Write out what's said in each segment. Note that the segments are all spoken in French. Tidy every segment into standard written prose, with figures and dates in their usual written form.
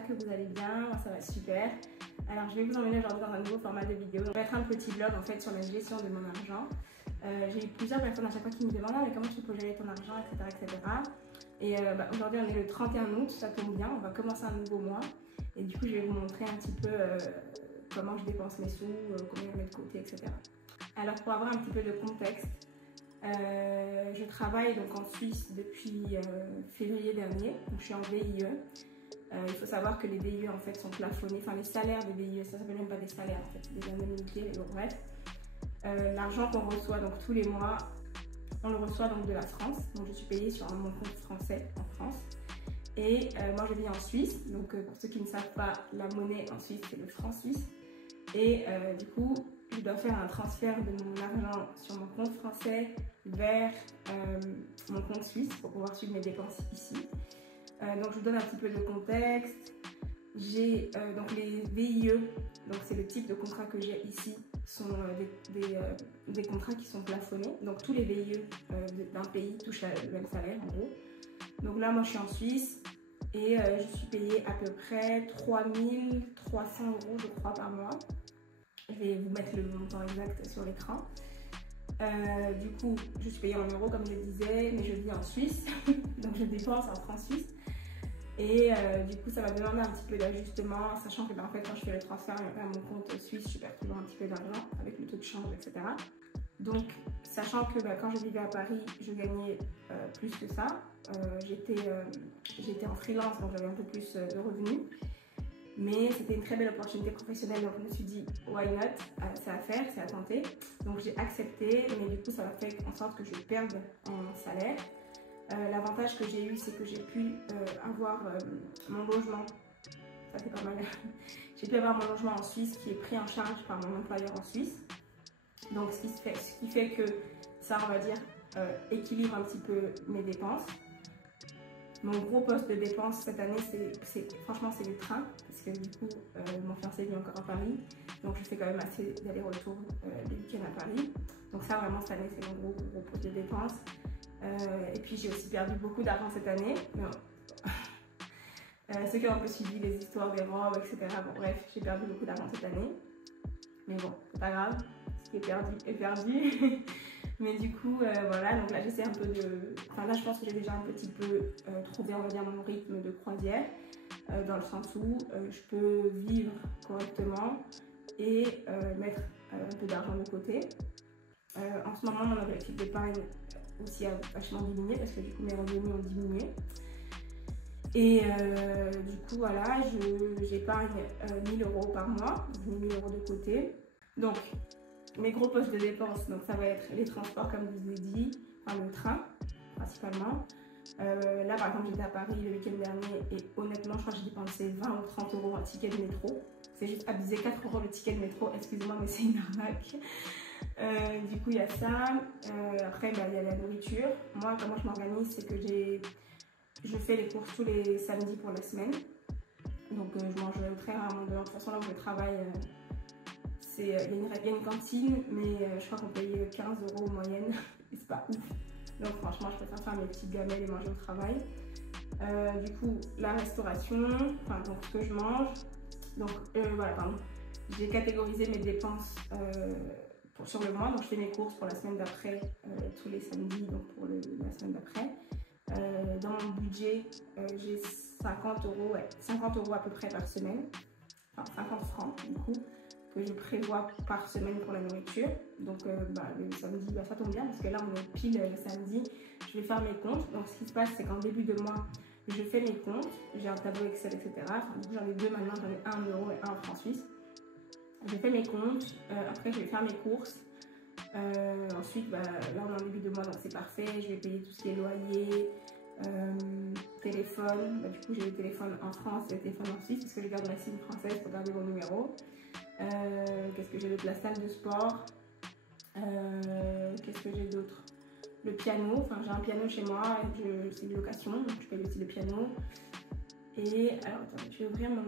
j'espère que vous allez bien, moi ça va super. Alors je vais vous emmener aujourd'hui dans un nouveau format de vidéo. Ça va être un petit vlog en fait sur la gestion de mon argent. J'ai eu plusieurs personnes à chaque fois qui me demandent mais comment tu peux gérer ton argent, etc. Et aujourd'hui on est le 31 août, ça tombe bien, on va commencer un nouveau mois. Et du coup je vais vous montrer un petit peu comment je dépense mes sous, combien je mets de côté, etc. Alors pour avoir un petit peu de contexte, je travaille donc en Suisse depuis février dernier, donc je suis en VIE. Il faut savoir que les VIE en fait sont plafonnés, enfin les salaires des VIE, ça s'appelle même pas des salaires en fait, des indemnités, mais bon bref. L'argent qu'on reçoit donc tous les mois, on le reçoit donc de la France, donc je suis payée sur mon compte français en France. Et moi je vis en Suisse, donc pour ceux qui ne savent pas, la monnaie en Suisse c'est le franc suisse. Et du coup, je dois faire un transfert de mon argent sur mon compte français vers mon compte suisse pour pouvoir suivre mes dépenses ici. Donc je vous donne un petit peu de contexte. J'ai donc les VIE, donc c'est le type de contrat que j'ai ici, sont des contrats qui sont plafonnés. Donc tous les VIE d'un pays touchent le même salaire en gros. Donc là moi je suis en Suisse et je suis payée à peu près 3 300 € je crois par mois. Je vais vous mettre le montant exact sur l'écran. Du coup, je suis payée en euros comme je disais, mais je vis en Suisse, donc je dépense en francs suisses. Et du coup, ça va demander un petit peu d'ajustement, sachant que en fait, quand je fais le transfert à mon compte suisse, je perds toujours un petit peu d'argent avec le taux de change, etc. Donc, sachant que quand je vivais à Paris, je gagnais plus que ça. J'étais en freelance, donc j'avais un peu plus de revenus. Mais c'était une très belle opportunité professionnelle, donc je me suis dit why not, c'est à faire, c'est à tenter. Donc j'ai accepté, mais du coup ça va faire en sorte que je perde en salaire. L'avantage que j'ai eu, c'est que j'ai pu avoir mon logement, ça c'est pas mal. J'ai pu avoir mon logement en Suisse qui est pris en charge par mon employeur en Suisse. Donc ce qui fait que ça, on va dire, équilibre un petit peu mes dépenses. Mon gros poste de dépense cette année, franchement, c'est les trains, parce que du coup, mon fiancé vit encore à Paris, donc je fais quand même assez d'aller-retour les week-ends à Paris. Donc ça, vraiment, cette année, c'est mon gros poste de dépense. Et puis, j'ai aussi perdu beaucoup d'argent cette année. Ceux qui ont un peu suivi les histoires des robes, etc. Bon, bref, j'ai perdu beaucoup d'argent cette année. Mais bon, c'est pas grave, ce qui est perdu est perdu. Mais du coup, voilà, donc là j'essaie un peu de... Enfin là je pense que j'ai déjà un petit peu trouvé, on va dire, mon rythme de croisière, dans le sens où je peux vivre correctement et mettre un peu d'argent de côté. En ce moment, mon objectif d'épargne aussi a vachement diminué parce que du coup mes revenus ont diminué. Et du coup, voilà, j'épargne 1 000 € par mois, j'ai 1 000 € de côté. Donc, mes gros postes de dépenses, donc ça va être les transports comme je vous ai dit, enfin le train principalement. Là par exemple j'étais à Paris le week-end dernier et honnêtement je crois que j'ai dépensé 20 ou 30 € en ticket de métro. C'est juste abusé, 4 € le ticket de métro, excusez-moi mais c'est une arnaque. Du coup il y a ça. Après il y a la nourriture. Moi comment je m'organise, c'est que je fais les courses tous les samedis pour la semaine. Donc je mange très rarement dehors. De toute façon là où je travaille, il y a une cantine, mais je crois qu'on paye 15 € en moyenne, et c'est pas ouf. Donc franchement, je préfère faire mes petites gamelles et manger au travail. Du coup, la restauration, enfin donc ce que je mange. Donc voilà, pardon. J'ai catégorisé mes dépenses sur le mois, donc je fais mes courses pour la semaine d'après, tous les samedis, donc pour la semaine d'après. Dans mon budget, j'ai 50 €, ouais, 50 € à peu près par semaine, enfin 50 francs du coup, que je prévois par semaine pour la nourriture. Donc le samedi, ça tombe bien parce que là on est pile le samedi, je vais faire mes comptes. Donc ce qui se passe, c'est qu'en début de mois, je fais mes comptes, j'ai un tableau Excel, etc. Enfin, j'en ai deux maintenant, j'en ai un en € et un en francs suisses. Je fais mes comptes, après je vais faire mes courses. Ensuite, là on est en début de mois, donc c'est parfait, je vais payer tout ce qui est loyer, téléphone. Du coup j'ai le téléphone en France et le téléphone en Suisse parce que je garde la SIM française pour garder mon numéro. Qu'est-ce que j'ai d'autre? La salle de sport. Qu'est-ce que j'ai d'autre? Le piano. Enfin, j'ai un piano chez moi et c'est une location, donc je paye aussi le piano. Et alors, attends, je vais ouvrir mon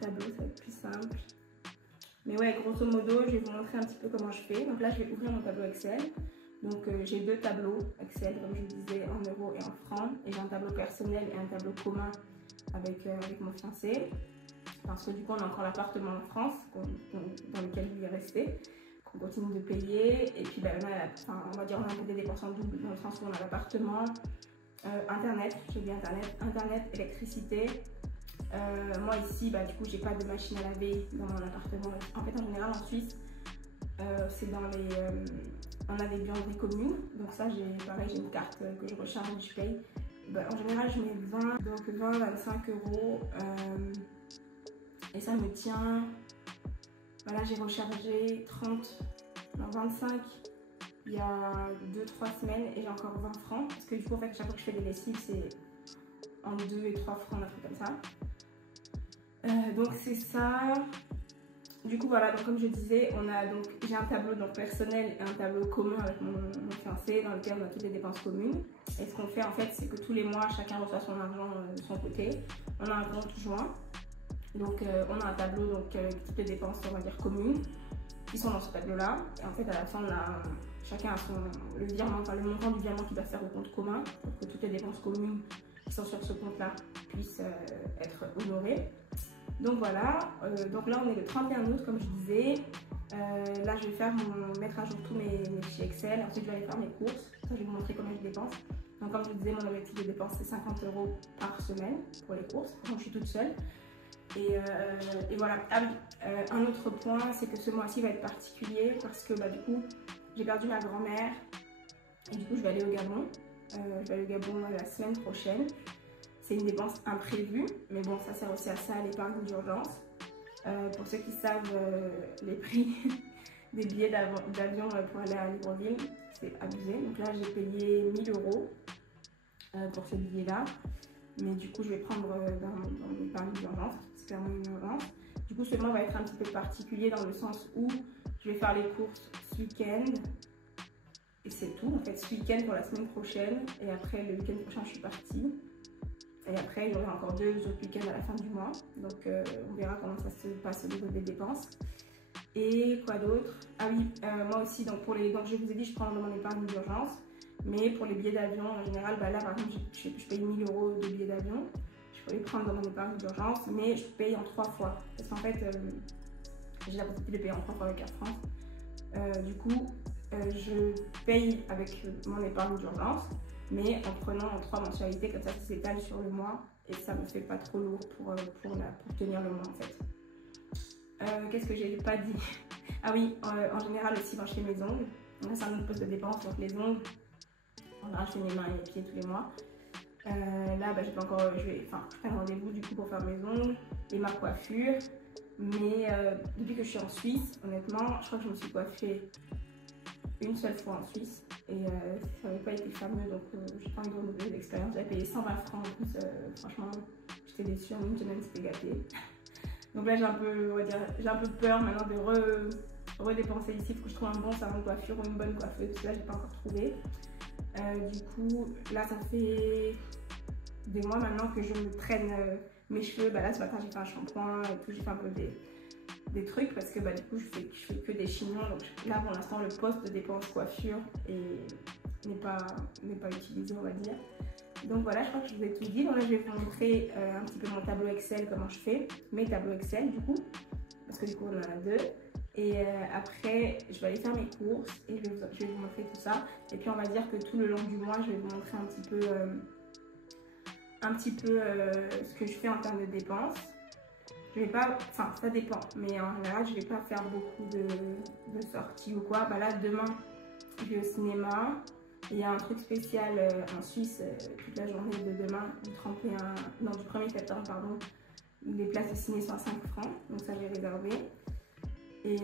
tableau, ça va être plus simple. Mais ouais, grosso modo, je vais vous montrer un petit peu comment je fais. Donc là, je vais ouvrir mon tableau Excel. Donc j'ai deux tableaux Excel, comme je vous disais, en euros et en francs. Et j'ai un tableau personnel et un tableau commun avec mon fiancé. Parce que du coup, on a encore l'appartement en France dans lequel il est resté, qu'on continue de payer. Et puis, on va dire on a des dépenses en double dans le sens où on a l'appartement, Internet, j'ai dit Internet, électricité. Moi ici, du coup, j'ai pas de machine à laver dans mon appartement. En fait, en général, en Suisse, c'est dans les... on a des buanderies communes. Donc ça, j'ai une carte que je recharge et je paye. En général, je mets 20-25 euros. Et ça me tient... Voilà, j'ai rechargé 25 il y a 2-3 semaines et j'ai encore 20 francs. Parce que du coup, en fait, chaque fois que je fais des lessives, c'est en 2 et 3 francs, un truc comme ça. Donc c'est ça. Du coup voilà, donc comme je disais, j'ai un tableau donc personnel et un tableau commun avec mon fiancé dans lequel on a toutes les dépenses communes. Et ce qu'on fait en fait, c'est que tous les mois, chacun reçoit son argent de son côté. On a un compte joint. Donc on a un tableau donc avec toutes les dépenses, on va dire communes, qui sont dans ce tableau-là. Et en fait à la fin, chacun a le montant du virement qu'il doit faire au compte commun pour que toutes les dépenses communes qui sont sur ce compte-là puissent être honorées. Donc voilà, donc là on est le 31 août comme je disais. Là je vais mettre à jour tous mes fichiers Excel. Ensuite je vais aller faire mes courses. Ça, je vais vous montrer combien je dépense. Donc comme je vous disais, mon objectif de dépense c'est 50 euros par semaine pour les courses. Donc je suis toute seule. Et voilà. Ah oui, un autre point, c'est que ce mois-ci va être particulier parce que du coup j'ai perdu ma grand-mère. Et du coup je vais aller au Gabon. Je vais aller au Gabon la semaine prochaine. C'est une dépense imprévue, mais bon, ça sert aussi à ça, l'épargne d'urgence. Pour ceux qui savent les prix des billets d'avion pour aller à Libreville, c'est abusé. Donc là, j'ai payé 1000 euros pour ce billet-là. Mais du coup, je vais prendre dans mon épargne d'urgence, c'est clairement une urgence. Du coup, ce mois va être un petit peu particulier dans le sens où je vais faire les courses ce week-end. Et c'est tout, en fait, ce week-end pour la semaine prochaine. Et après, le week-end prochain, je suis partie. Et après, il y aura encore 2 autres week-ends à la fin du mois. Donc, on verra comment ça se passe au niveau des dépenses. Et quoi d'autre? Ah oui, moi aussi, donc je vous ai dit, je prends dans mon épargne d'urgence. Mais pour les billets d'avion, en général, là, par exemple, je paye 1000 euros de billets d'avion. Je peux les prendre dans mon épargne d'urgence, mais je paye en 3 fois. Parce qu'en fait, j'ai la possibilité de payer en 3 fois avec Air France. Du coup, je paye avec mon épargne d'urgence. Mais en prenant en 3 mensualités, comme ça s'étale sur le mois et ça me fait pas trop lourd pour tenir le mois en fait. Qu'est-ce que j'ai pas dit? Ah oui, en général aussi quand je fais mes ongles, c'est un autre poste de dépense, donc les ongles, je fais mes mains et mes pieds tous les mois. Là, j'ai pas encore, je fais un rendez-vous du coup pour faire mes ongles et ma coiffure. Mais depuis que je suis en Suisse, honnêtement, je crois que je me suis coiffée une seule fois en Suisse et ça n'avait pas été fameux, donc j'ai pas envie de renouveler l'expérience. J'avais payé 120 francs en plus, franchement j'étais déçue, en une semaine c'était gâté. Donc là j'ai un peu peur maintenant de redépenser ici, parce que je trouve un bon salon de coiffure ou une bonne coiffeuse, parce que là j'ai pas encore trouvé. Du coup là ça fait des mois maintenant que je me traîne mes cheveux. Là ce matin j'ai fait un shampoing et tout, j'ai fait un peu des trucs parce que du coup je fais que des chignons, donc là pour l'instant le poste de dépense coiffure n'est pas utilisé, on va dire. Donc voilà, je crois que je vous ai tout dit. Donc là je vais vous montrer un petit peu mon tableau Excel, comment je fais mes tableaux Excel du coup, parce que du coup on en a 2. Et après je vais aller faire mes courses et je vais vous montrer tout ça. Et puis on va dire que tout le long du mois je vais vous montrer un petit peu ce que je fais en termes de dépenses. Je vais pas, ça dépend, mais en général je vais pas faire beaucoup de sorties ou quoi. Là demain je vais au cinéma. Il y a un truc spécial en Suisse toute la journée de demain, du 1er septembre pardon. Les places de ciné sont à 5 francs, donc ça j'ai réservé. Et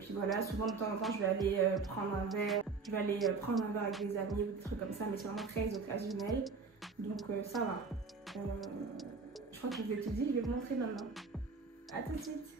puis voilà, souvent de temps en temps je vais aller prendre un verre. Je vais aller prendre un verre avec des amis ou des trucs comme ça, mais c'est vraiment très occasionnel. Donc ça va. Je crois que je vous ai tout dit, je vais vous montrer maintenant. À tout de suite.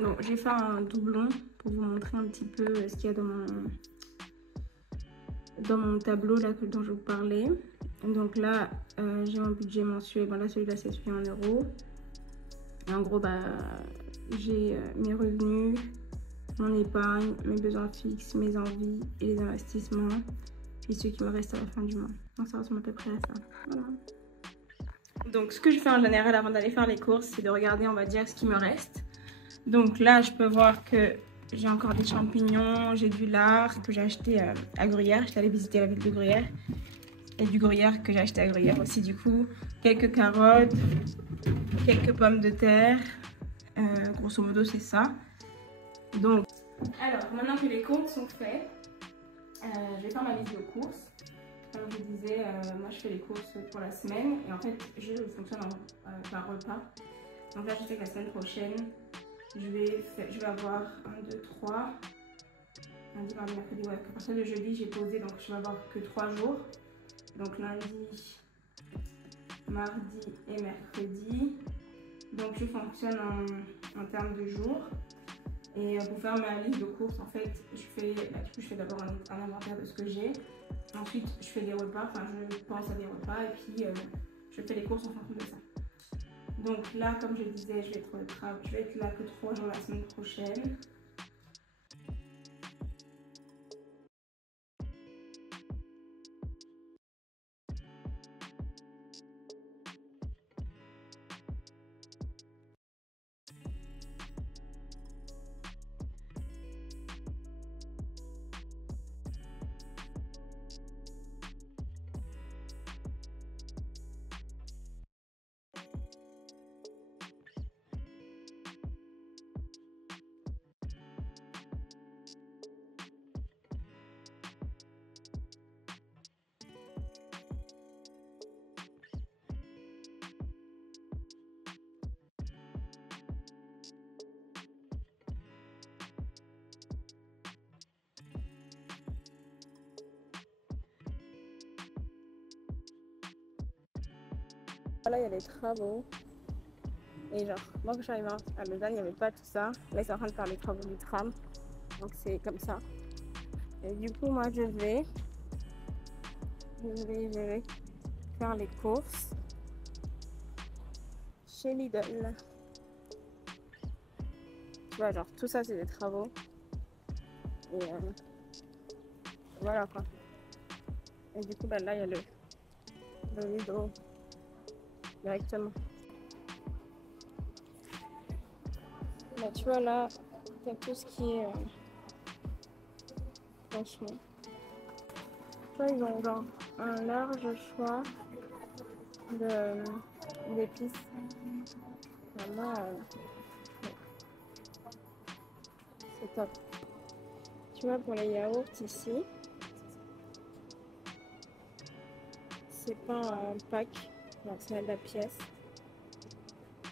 Donc j'ai fait un doublon pour vous montrer un petit peu ce qu'il y a dans mon tableau là dont je vous parlais. Donc là, j'ai mon budget mensuel. Bon là, celui-là, c'est celui en euros. Et en gros, bah, j'ai mes revenus, mon épargne, mes besoins fixes, mes envies et les investissements. Puis ce qui me reste à la fin du mois. Donc ça ressemble à peu près à ça. Voilà. Donc ce que je fais en général avant d'aller faire les courses, c'est de regarder, on va dire, ce qui me reste. Donc là, je peux voir que j'ai encore des champignons, j'ai du lard que j'ai acheté à Gruyère. J'étais allée visiter la ville de Gruyère. Et du gruyère que j'ai acheté à Gruyère aussi, du coup. Quelques carottes, quelques pommes de terre. Grosso modo, c'est ça. Donc, alors, maintenant que les courses sont faites, je vais faire ma liste de courses. Comme je vous disais, moi je fais les courses pour la semaine. Et en fait, je fonctionne par repas. Donc là, je sais que la semaine prochaine, je vais avoir 1, 2, 3. Lundi, mardi, mercredi, ouais. À partir de jeudi, j'ai posé, donc je vais avoir que 3 jours. Donc lundi, mardi et mercredi. Donc je fonctionne en termes de jours. Et pour faire ma liste de courses, en fait, je fais d'abord un inventaire de ce que j'ai. Ensuite, je fais des repas, enfin je pense à des repas et puis je fais les courses en fonction de ça. Donc là, comme je disais, je vais être là que 3 jours la semaine prochaine. Là, il y a des travaux. Et genre, moi quand je suis arrivée à Lausanne, il n'y avait pas tout ça. Là, ils sont en train de faire les travaux du tram. Donc c'est comme ça. Et du coup, moi, je vais faire les courses chez Lidl. Tu vois, genre, tout ça, c'est des travaux. Et voilà quoi. Et du coup, bah, là, il y a le Lidl directement. Bah, tu vois, là, il y a tout ce qui est franchement. Tu vois, ils ont genre un large choix d'épices. Vraiment, c'est top. Tu vois, pour les yaourts ici, c'est pas un pack, c'est à la pièce.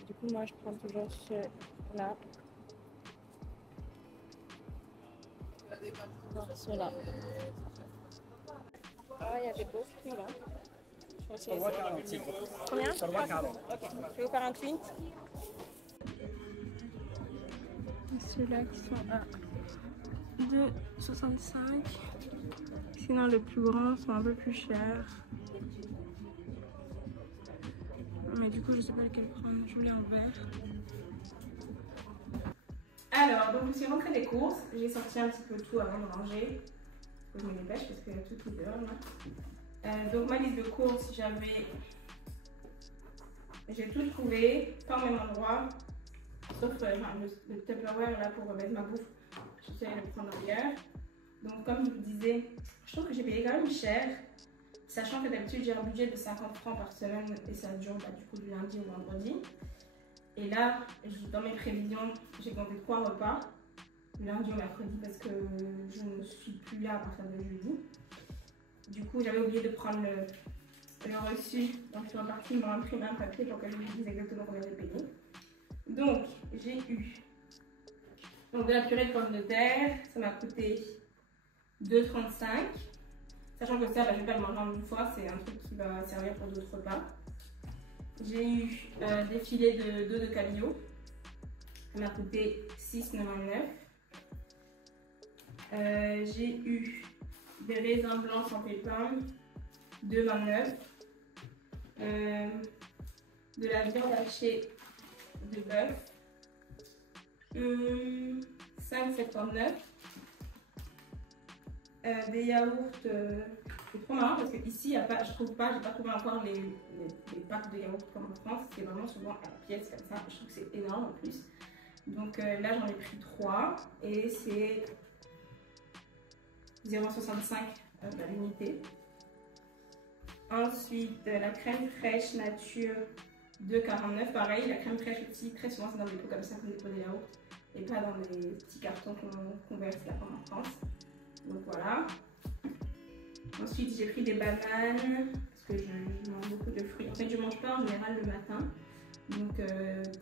Du coup, moi, je prends toujours ceux-là. Ceux-là. Ah, il y a des beaux fruits là. Combien? Ok, je vais au 48. Ceux-là qui sont à 2,65. Sinon, les plus grands sont un peu plus chers. Mais du coup, je sais pas lequel prendre. Je voulais en vert. Alors, donc je suis rentrée des courses. J'ai sorti un petit peu tout avant de ranger. Faut que je me dépêche parce qu'il y a tout qui est dehors là. Donc, ma liste de courses, j'ai tout trouvé, pas au même endroit. Sauf le Tupperware là pour remettre ma bouffe. Je suis allée le prendre ailleurs. Donc, comme je vous disais, je trouve que j'ai payé quand même cher. Sachant que d'habitude, j'ai un budget de 50 francs par semaine et ça dure du coup du lundi au vendredi. Et là, dans mes prévisions, j'ai compté 3 repas, du lundi au mercredi parce que je ne suis plus là à partir de jeudi. Du coup, j'avais oublié de prendre le reçu, donc je suis repartie m'en imprimer un papier pour que je vous dise exactement combien j'ai payé. Donc, j'ai eu de la purée de pommes de terre, ça m'a coûté 2,35 €. Sachant que ça, je ne vais pas le manger en une fois, c'est un truc qui va servir pour d'autres repas. J'ai eu des filets d'œufs de cabillaud. Ça m'a coûté 6,99. J'ai eu des raisins blancs sans pépins, 2,29. De la viande hachée de bœuf, 5,79. Des yaourts, c'est trop marrant parce que ici, j'ai pas trouvé encore les packs de yaourts comme en France. C'est vraiment souvent à la pièce comme ça. Je trouve que c'est énorme en plus. Donc là, j'en ai pris 3 et c'est 0,65 à l'unité. Ensuite, la crème fraîche nature 2,49. Pareil, la crème fraîche aussi, très souvent c'est dans des pots comme ça qu'on dépose des yaourts et pas dans des petits cartons qu'on verse là comme en France. Donc voilà. Ensuite, j'ai pris des bananes parce que je mange beaucoup de fruits. En fait, je mange pas en général le matin. Donc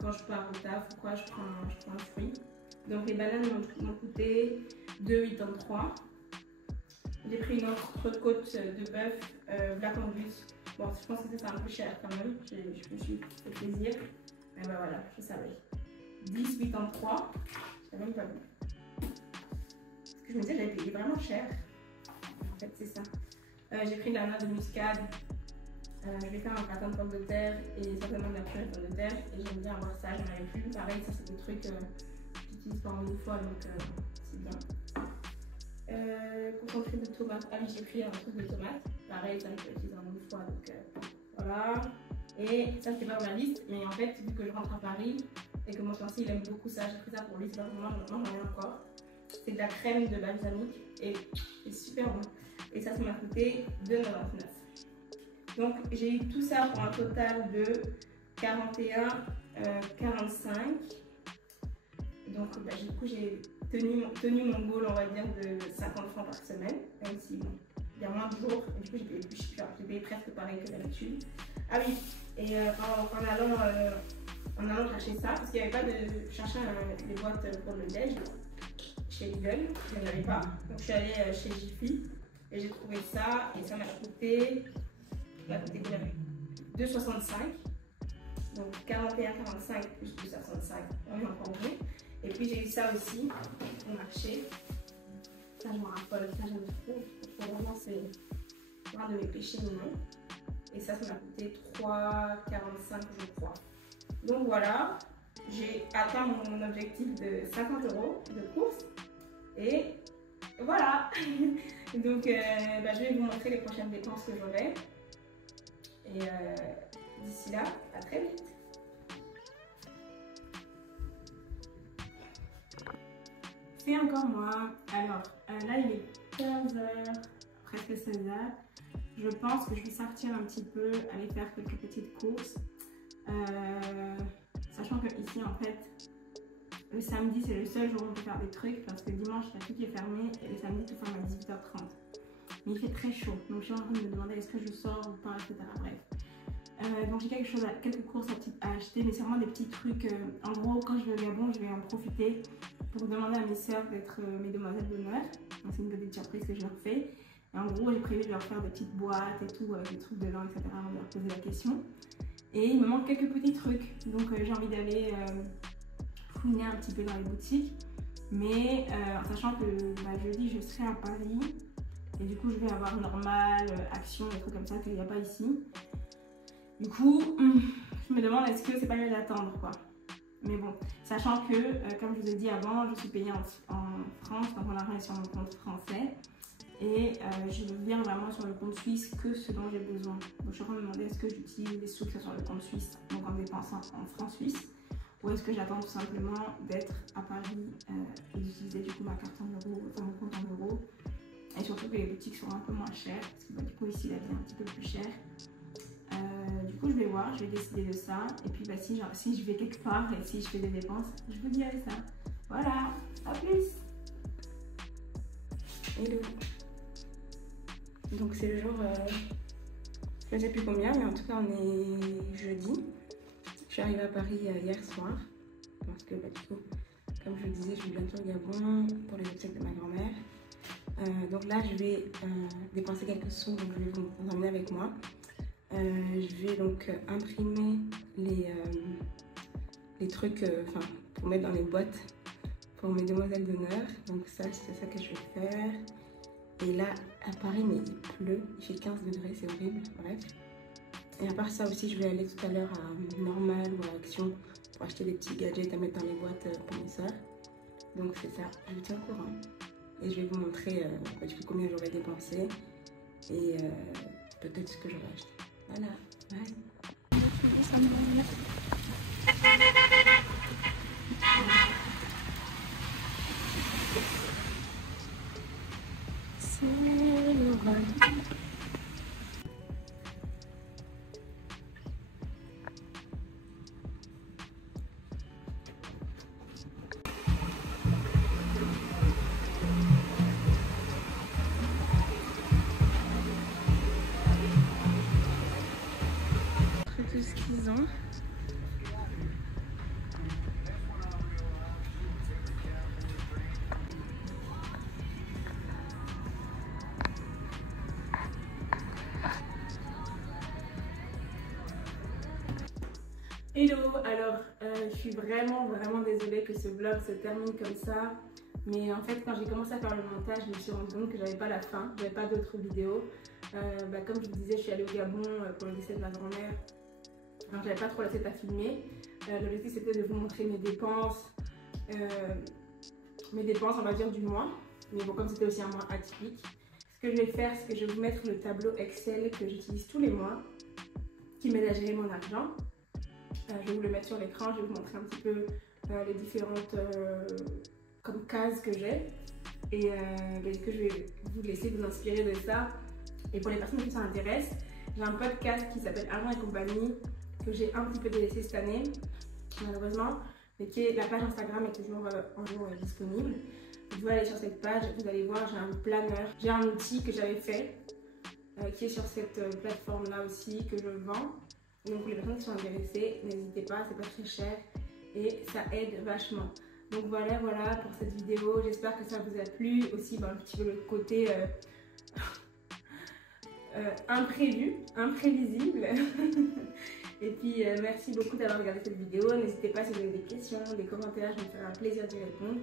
quand je pars au taf ou quoi, je prends un fruit. Donc les bananes m'ont coûté 2,83. J'ai pris une autre côte de bœuf Black Angus. Bon, je pense que c'est un peu cher quand même. Je me suis fait plaisir. Mais ben voilà, je savais. 10,83. C'est même pas bon. Parce que je me disais, j'avais payé vraiment cher. En fait, c'est ça. J'ai pris de la noix de muscade. Je vais faire un carton de pommes de terre et certainement de la purée de pommes de terre. Et j'aime bien avoir ça, j'en avais plus. Pareil, ça c'est des trucs que j'utilise pas une fois, donc c'est bien. Concentré de tomates. Ah oui, j'ai pris un truc de tomates. Pareil, ça je peux l'utiliser en une fois, donc voilà. Et ça c'était pas dans ma liste, mais en fait, vu que je rentre à Paris et que mon fiancé il aime beaucoup ça, j'ai pris ça pour lui, c'est pas vraiment, j'en ai encore. C'est de la crème de balsamique et c'est super bon. Et ça m'a coûté 2,99. Donc j'ai eu tout ça pour un total de 41,45. Donc du coup j'ai tenu mon goal, on va dire, de 50 francs par semaine, même si bon, il y a moins de jours, et du coup j'ai payé plus cher, j'ai payé presque pareil que d'habitude. Ah oui, et en allant chercher ça, parce qu'il n'y avait pas de chercher les boîtes pour le déj chez Lidl, je n'en avais pas, donc je suis allée chez Jiffy et j'ai trouvé ça, et ça m'a coûté 2,65. Donc 41,45 plus 2,65, on est encore bon. Et puis j'ai eu ça aussi au marché. Ça je m'en rappelle, ça j'aime trop. Vraiment c'est un de mes péchés mignons. Et ça m'a coûté 3,45 je crois. Donc voilà, j'ai atteint mon objectif de 50 € de course. Et voilà. Donc je vais vous montrer les prochaines dépenses que j'aurai. Et d'ici là, à très vite. C'est encore moi. Alors, là il est 15h, presque 16h. Je pense que je vais sortir un petit peu, aller faire quelques petites courses. Sachant que ici en fait, le samedi c'est le seul jour où on peut faire des trucs parce que dimanche il y a tout qui est fermé et le samedi tout ferme à 18h30. Mais il fait très chaud, donc je suis en train de me demander est-ce que je sors ou pas, etc. Bref. Donc j'ai quelques courses à acheter, mais c'est vraiment des petits trucs. En gros, quand je vais au Gabon, je vais en profiter pour demander à mes sœurs d'être mes demoiselles d'honneur. C'est une petite surprise que je leur fais. Et en gros, j'ai prévu de leur faire des petites boîtes et tout, avec des trucs dedans, etc. avant de leur poser la question. Et il me manque quelques petits trucs. Donc j'ai envie d'aller fouiner un petit peu dans les boutiques. Mais en sachant que jeudi, je serai à Paris. Et du coup, je vais avoir Normal, Action, des trucs comme ça qu'il n'y a pas ici. Du coup, je me demande est-ce que c'est pas mieux d'attendre quoi. Mais bon, sachant que, comme je vous ai dit avant, je suis payée en France, donc mon argent est sur mon compte français. Et je vire vraiment sur le compte suisse que ce dont j'ai besoin. Donc je suis en train de me demander est-ce que j'utilise les sous qui sont sur le compte suisse, donc en dépensant en francs suisses, ou est-ce que j'attends tout simplement d'être à Paris et d'utiliser du coup ma carte en euros, enfin mon compte en euros. Et surtout que les boutiques sont un peu moins chères, parce que du coup ici la vie est un petit peu plus chère. Du coup je vais voir, je vais décider de ça. Et puis si je vais quelque part et si je fais des dépenses, je vous dirai ça. Voilà, à plus. Hello. Donc c'est le jour, je ne sais plus combien, mais en tout cas on est jeudi. Je suis arrivée à Paris hier soir, parce que du coup, comme je vous disais, je vais bientôt au Gabon pour les obsèques de ma grand-mère. Donc là je vais dépenser quelques sous, donc je vais vous emmener avec moi. Je vais donc imprimer les trucs pour mettre dans les boîtes pour mes demoiselles d'honneur. Donc ça, c'est ça que je vais faire. Et là, à Paris, mais il pleut, il fait 15 degrés, c'est horrible, bref. Et à part ça aussi, je vais aller tout à l'heure à Normal ou à Action pour acheter des petits gadgets à mettre dans les boîtes pour mes soeurs. Donc c'est ça, je vous tiens au courant. Et je vais vous montrer du coup, combien j'aurais dépensé et peut-être ce que j'aurais acheté. Voilà, bye. C'est l'orage. Tout ce qu'ils ont. Hello, alors je suis vraiment désolée que ce vlog se termine comme ça, mais en fait quand j'ai commencé à faire le montage, je me suis rendu compte que j'avais pas la fin, j'avais pas d'autres vidéos. Comme je vous disais, je suis allée au Gabon pour le décès de ma grand-mère, alors j'avais pas trop la tête à filmer. L'objectif c'était de vous montrer mes dépenses on va dire du mois, mais bon, comme c'était aussi un mois atypique, ce que je vais faire, c'est que je vais vous mettre le tableau Excel que j'utilise tous les mois, qui m'aide à gérer mon argent. Je vais vous le mettre sur l'écran, je vais vous montrer un petit peu les différentes comme cases que j'ai. Et que je vais vous laisser vous inspirer de ça. Et pour les personnes qui ça intéresse, j'ai un podcast qui s'appelle Argent et compagnie, que j'ai un petit peu délaissé cette année, malheureusement, mais la page Instagram est toujours disponible. Vous pouvez aller sur cette page, vous allez voir, j'ai un planner, j'ai un outil que j'avais fait, qui est sur cette plateforme là aussi, que je vends. Donc pour les personnes qui sont intéressées, n'hésitez pas, c'est pas très cher et ça aide vachement. Donc voilà pour cette vidéo, j'espère que ça vous a plu. Aussi un petit peu le côté imprévu, imprévisible. Et puis merci beaucoup d'avoir regardé cette vidéo. N'hésitez pas si vous avez des questions, des commentaires, je me ferai un plaisir d'y répondre.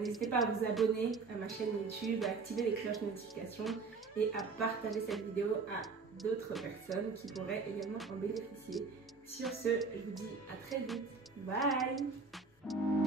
N'hésitez pas à vous abonner à ma chaîne YouTube, à activer les cloches de notification et à partager cette vidéo à d'autres personnes qui pourraient également en bénéficier. Sur ce, je vous dis à très vite. Bye!